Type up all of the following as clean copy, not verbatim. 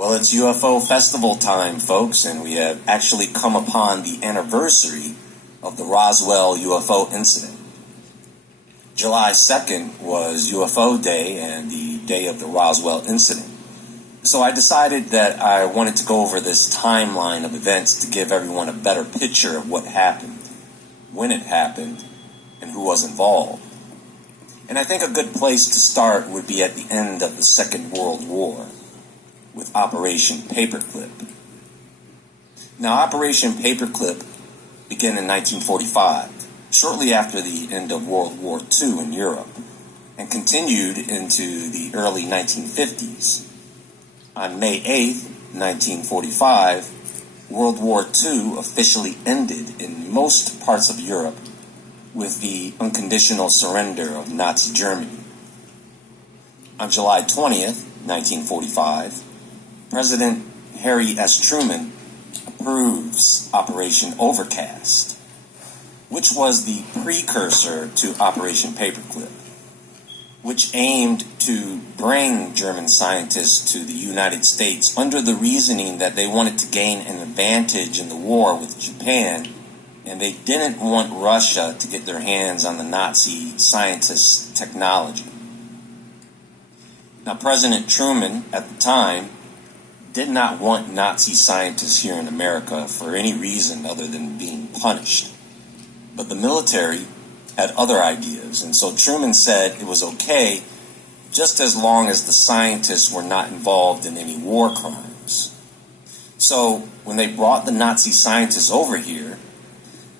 Well, it's UFO festival time, folks, and we have actually come upon the anniversary of the Roswell UFO incident. July 2nd was UFO Day and the day of the Roswell incident. So I decided that I wanted to go over this timeline of events to give everyone a better picture of what happened, when it happened, and who was involved. And I think a good place to start would be at the end of the Second World War, with Operation Paperclip. Now, Operation Paperclip began in 1945, shortly after the end of World War II in Europe, and continued into the early 1950s. On May 8, 1945, World War II officially ended in most parts of Europe with the unconditional surrender of Nazi Germany. On July 20th, 1945, President Harry S. Truman approves Operation Overcast, which was the precursor to Operation Paperclip, which aimed to bring German scientists to the United States under the reasoning that they wanted to gain an advantage in the war with Japan, and they didn't want Russia to get their hands on the Nazi scientists' technology. Now, President Truman, at the time, did not want Nazi scientists here in America for any reason other than being punished. But the military had other ideas, and so Truman said it was okay just as long as the scientists were not involved in any war crimes. So when they brought the Nazi scientists over here,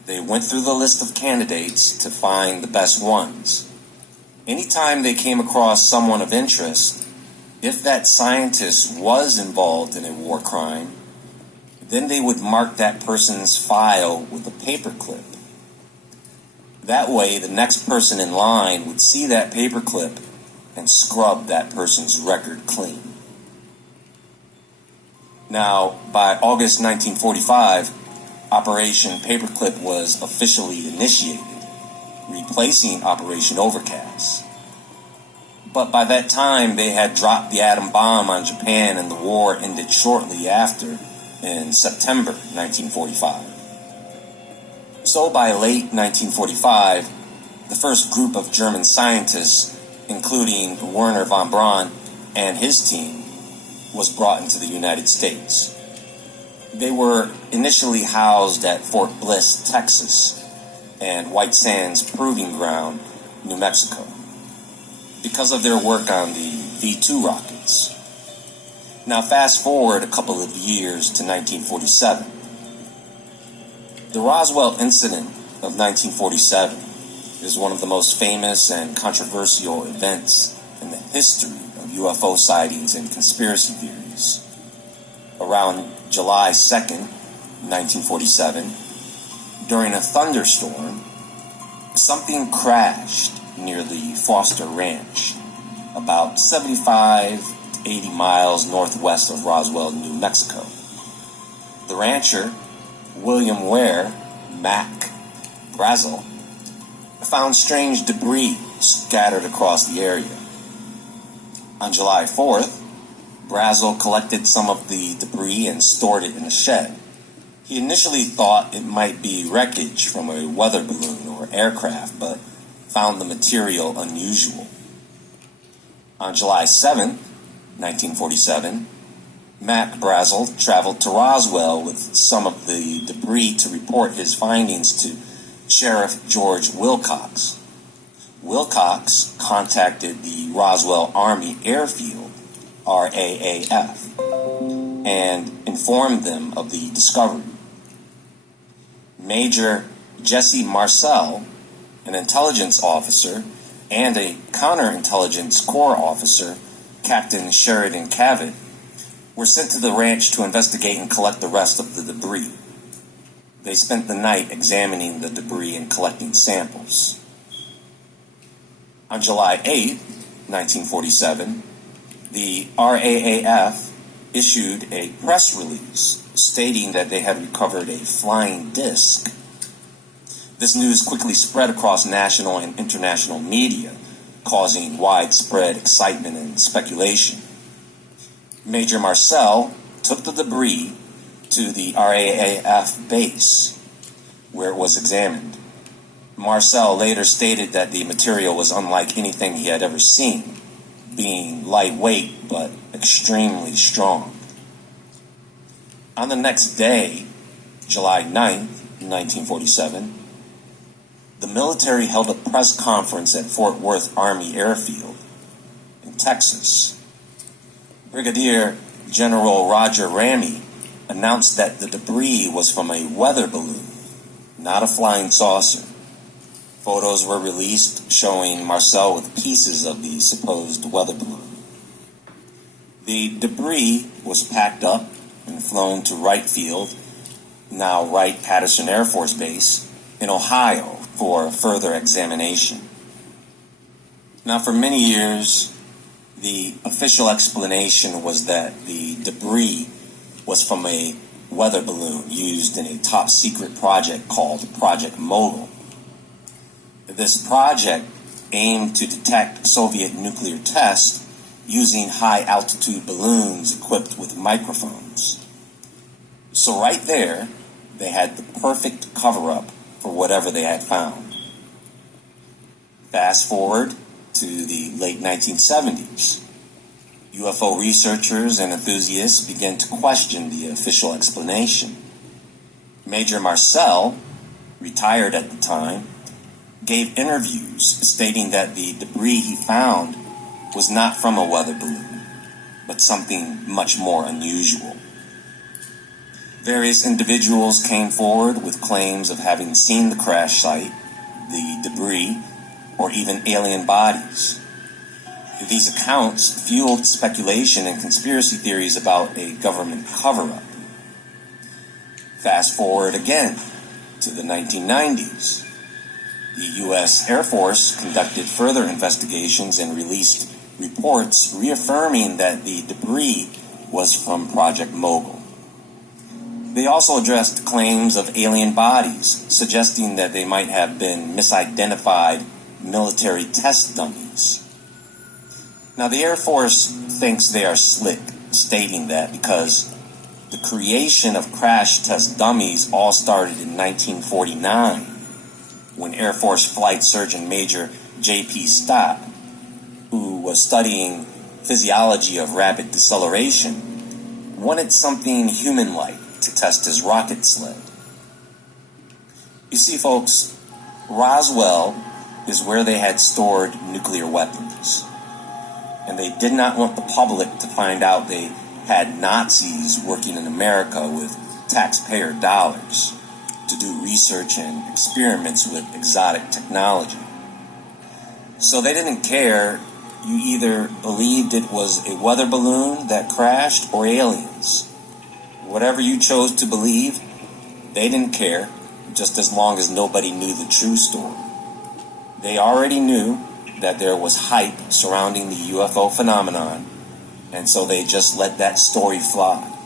they went through the list of candidates to find the best ones. Anytime they came across someone of interest, if that scientist was involved in a war crime, then they would mark that person's file with a paperclip. That way, the next person in line would see that paperclip and scrub that person's record clean. Now, by August 1945, Operation Paperclip was officially initiated, replacing Operation Overcast. But by that time, they had dropped the atom bomb on Japan, and the war ended shortly after, in September 1945. So by late 1945, the first group of German scientists, including Wernher von Braun and his team, was brought into the United States. They were initially housed at Fort Bliss, Texas, and White Sands Proving Ground, New Mexico, because of their work on the V-2 rockets. Now fast forward a couple of years to 1947. The Roswell incident of 1947 is one of the most famous and controversial events in the history of UFO sightings and conspiracy theories. Around July 2nd, 1947, during a thunderstorm, something crashed near the Foster Ranch, about 75 to 80 miles northwest of Roswell, New Mexico. The rancher, William Ware Mac Brazel, found strange debris scattered across the area. On July 4th, Brazel collected some of the debris and stored it in a shed. He initially thought it might be wreckage from a weather balloon or aircraft, but found the material unusual. On July 7th, 1947, Mac Brazel traveled to Roswell with some of the debris to report his findings to Sheriff George Wilcox. Wilcox contacted the Roswell Army Airfield, RAAF, and informed them of the discovery. Major Jesse Marcel, an intelligence officer, and a counterintelligence corps officer, Captain Sheridan Cavett, were sent to the ranch to investigate and collect the rest of the debris. They spent the night examining the debris and collecting samples. On July 8, 1947, the RAAF issued a press release stating that they had recovered a flying disc. This news quickly spread across national and international media, causing widespread excitement and speculation. Major Marcel took the debris to the RAAF base, where it was examined. Marcel later stated that the material was unlike anything he had ever seen, being lightweight but extremely strong. On the next day, July 9th, 1947, the military held a press conference at Fort Worth Army Airfield in Texas. Brigadier General Roger Ramey announced that the debris was from a weather balloon, not a flying saucer. Photos were released showing Marcel with pieces of the supposed weather balloon. The debris was packed up and flown to Wright Field, now Wright-Patterson Air Force Base, in Ohio for further examination. Now, for many years, the official explanation was that the debris was from a weather balloon used in a top-secret project called Project Mogul. This project aimed to detect Soviet nuclear tests using high-altitude balloons equipped with microphones. So right there, they had the perfect cover-up for whatever they had found. Fast forward to the late 1970s. UFO researchers and enthusiasts began to question the official explanation. Major Marcel, retired at the time, gave interviews stating that the debris he found was not from a weather balloon, but something much more unusual. Various individuals came forward with claims of having seen the crash site, the debris, or even alien bodies. These accounts fueled speculation and conspiracy theories about a government cover-up. Fast forward again to the 1990s. The U.S. Air Force conducted further investigations and released reports reaffirming that the debris was from Project Mogul. They also addressed claims of alien bodies, suggesting that they might have been misidentified military test dummies. Now, the Air Force thinks they are slick, stating that because the creation of crash test dummies all started in 1949, when Air Force Flight Surgeon Major J.P. Stott, who was studying physiology of rapid deceleration, wanted something human-like to test his rocket sled. You see, folks, Roswell is where they had stored nuclear weapons, and they did not want the public to find out they had Nazis working in America with taxpayer dollars to do research and experiments with exotic technology. So they didn't care. You either believed it was a weather balloon that crashed or aliens. Whatever you chose to believe, they didn't care, just as long as nobody knew the true story. They already knew that there was hype surrounding the UFO phenomenon, and so they just let that story fly.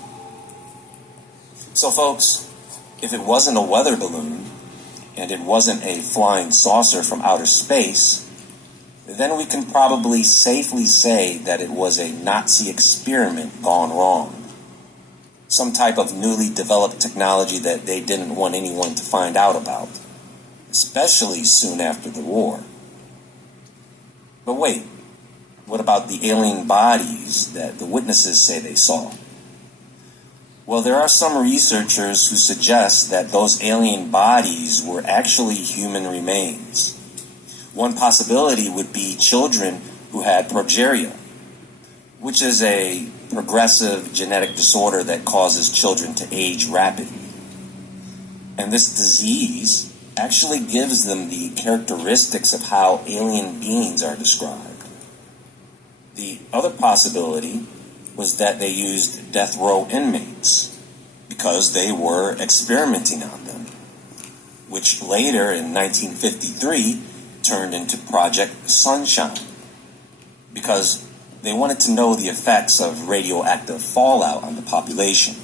So, folks, if it wasn't a weather balloon, and it wasn't a flying saucer from outer space, then we can probably safely say that it was a Nazi experiment gone wrong. Some type of newly developed technology that they didn't want anyone to find out about, especially soon after the war. But wait, what about the alien bodies that the witnesses say they saw? Well, there are some researchers who suggest that those alien bodies were actually human remains. One possibility would be children who had progeria, which is a progressive genetic disorder that causes children to age rapidly. And this disease actually gives them the characteristics of how alien beings are described. The other possibility was that they used death row inmates because they were experimenting on them, which later in 1953 turned into Project Sunshine, because they wanted to know the effects of radioactive fallout on the population.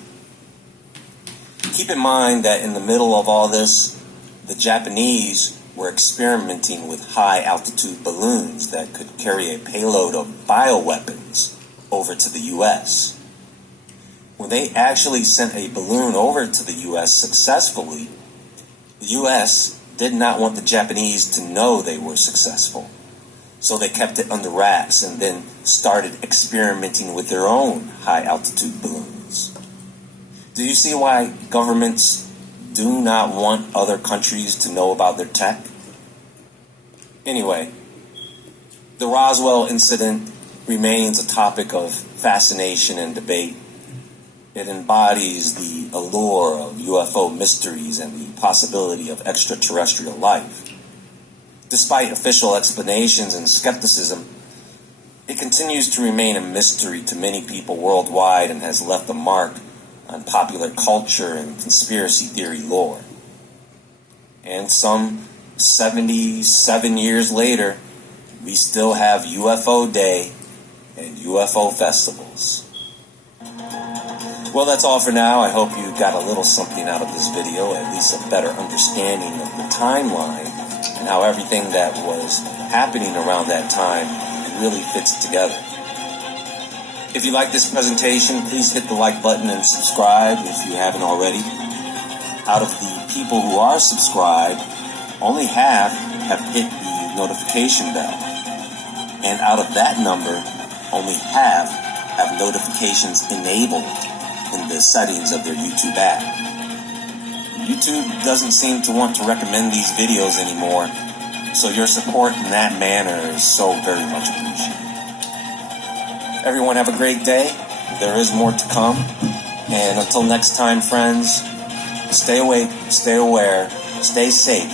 Keep in mind that in the middle of all this, the Japanese were experimenting with high-altitude balloons that could carry a payload of bioweapons over to the U.S. when they actually sent a balloon over to the U.S. successfully, the U.S. did not want the Japanese to know they were successful. So they kept it under wraps and then started experimenting with their own high-altitude balloons. Do you see why governments do not want other countries to know about their tech? Anyway, the Roswell incident remains a topic of fascination and debate. It embodies the allure of UFO mysteries and the possibility of extraterrestrial life. Despite official explanations and skepticism, it continues to remain a mystery to many people worldwide and has left a mark on popular culture and conspiracy theory lore. And some 77 years later, we still have UFO Day and UFO festivals. Well, that's all for now. I hope you got a little something out of this video, at least a better understanding of the timeline and how everything that was happening around that time really fits together. If you like this presentation, please hit the like button and subscribe if you haven't already. Out of the people who are subscribed, only half have hit the notification bell. And out of that number, only half have notifications enabled in the settings of their YouTube app. YouTube doesn't seem to want to recommend these videos anymore, so your support in that manner is so very much appreciated. Everyone have a great day. There is more to come. And until next time, friends, stay awake, stay aware, stay safe,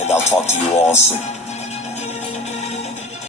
and I'll talk to you all soon.